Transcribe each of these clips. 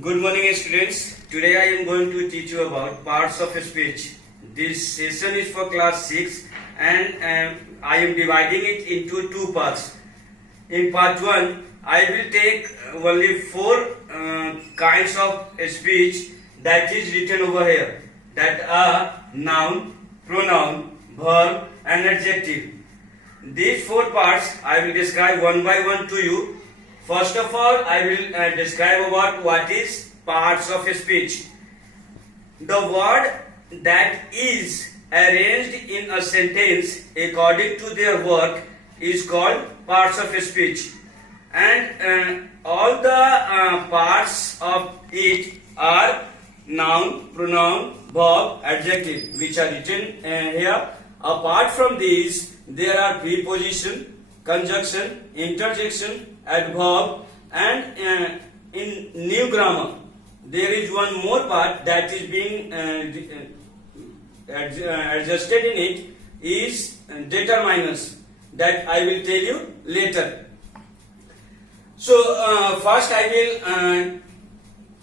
Good morning, students. Today I am going to teach you about parts of speech. This session is for class 6 and I am dividing it into two parts. In part 1, I will take only 4 kinds of speech that is written over here. That are noun, pronoun, verb and adjective. These 4 parts I will describe one by one to you. First of all, I will describe about what is parts of speech. The word that is arranged in a sentence according to their work is called parts of speech. And all the parts of it are noun, pronoun, verb, adjective, which are written here. Apart from these, there are preposition, conjunction, interjection, adverb, and in new grammar there is one more part that is being adjusted in it is determiners, that I will tell you later. So first I will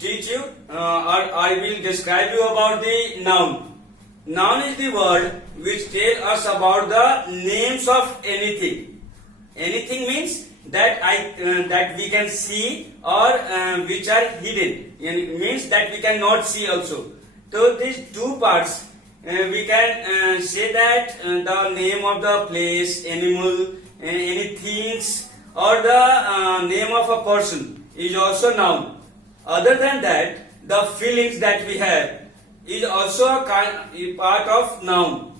teach you or I will describe you about the noun. Noun is the word which tell us about the names of anything. Anything means that that we can see or which are hidden. It means that we cannot see also. So these two parts we can say that the name of the place, animal, any things, or the name of a person is also noun. Other than that, the feelings that we have is also a part of noun.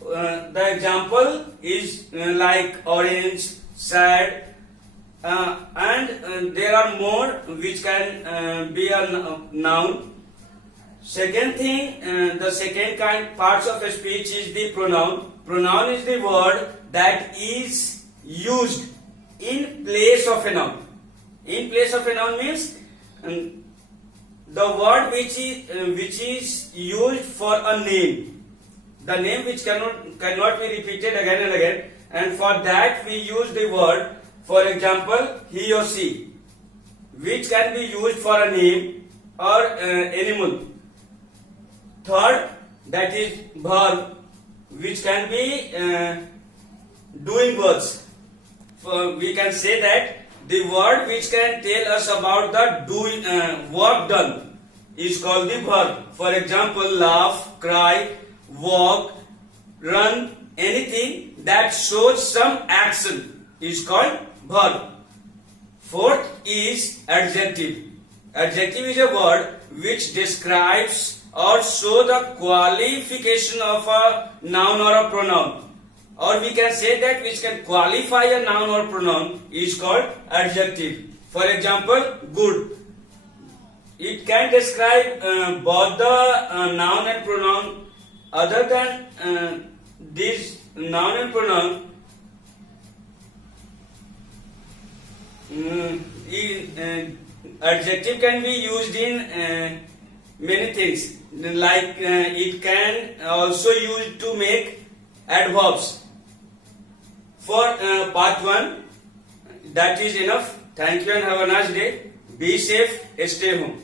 The example is like orange, sad, and there are more which can be a noun. Second thing, the second kind parts of speech is the pronoun. Pronoun is the word that is used in place of a noun. In place of a noun means the word which is used for a name. The name which cannot be repeated again and again, and for that we use the word. For example, he or she, which can be used for a name or animal. Third, that is verb, which can be doing words. We can say that the word which can tell us about the doing work done is called the verb. For example, laugh, cry, walk, run, anything that shows some action is called verb. Fourth is adjective. Adjective is a word which describes or shows the qualification of a noun or a pronoun. Or we can say that which can qualify a noun or pronoun is called adjective. For example, good. It can describe both the noun and pronoun. Other than this noun and pronoun, adjective can be used in many things. Like it can also used to make adverbs. For part 1, that is enough. Thank you and have a nice day. Be safe, stay home.